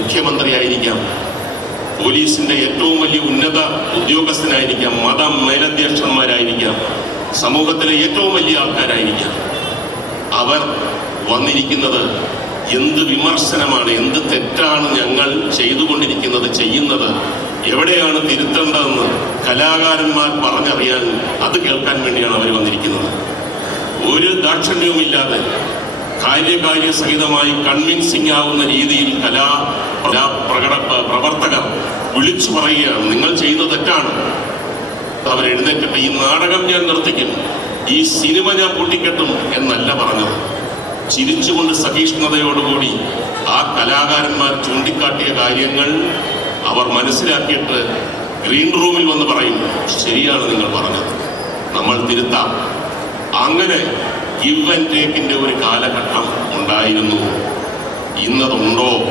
മുഖ്യമന്ത്രിയായിരിക്കാം, പോലീസിന്റെ ഏറ്റവും വലിയ ഉന്നത ഉദ്യോഗസ്ഥനായിരിക്കാം, മത മേലധ്യക്ഷന്മാരായിരിക്കാം, സമൂഹത്തിലെ ഏറ്റവും വലിയ ആൾക്കാരായിരിക്കാം. അവർ വന്നിരിക്കുന്നത് എന്ത് വിമർശനമാണ്, എന്ത് തെറ്റാണ് ഞങ്ങൾ ചെയ്തുകൊണ്ടിരിക്കുന്നത്, ചെയ്യുന്നത്, എവിടെയാണ് തിരുത്തേണ്ടതെന്ന് കലാകാരന്മാർ പറഞ്ഞറിയാൻ, അത് കേൾക്കാൻ വേണ്ടിയാണ് അവർ വന്നിരിക്കുന്നത്. ഒരു ദാക്ഷിണ്യവുമില്ലാതെ കാര്യസഹിതമായി കൺവിൻസിംഗ് ആവുന്ന രീതിയിൽ പ്രവർത്തകർ വിളിച്ചു പറയുകയാണ്, നിങ്ങൾ ചെയ്യുന്നത് തെറ്റാണ്. അവരെഴുന്നേറ്റിട്ട് ഈ നാടകം ഞാൻ നിർത്തിക്കും, ഈ സിനിമ ഞാൻ പൊട്ടിക്കെട്ടും എന്നല്ല പറഞ്ഞത്. ചിരിച്ചുകൊണ്ട് സഹിഷ്ണുതയോടുകൂടി ആ കലാകാരന്മാർ ചൂണ്ടിക്കാട്ടിയ കാര്യങ്ങൾ അവർ മനസ്സിലാക്കിയിട്ട് ഗ്രീൻ റൂമിൽ വന്ന് പറയും, ശരിയാണ് നിങ്ങൾ പറഞ്ഞത്, നമ്മൾ തിരുത്താം. അങ്ങനെ ഗിവ് ആൻഡ് ടേക്കിന്റെ ഒരു കാലഘട്ടം ഉണ്ടായിരുന്നു. ഇന്നതുണ്ടോ?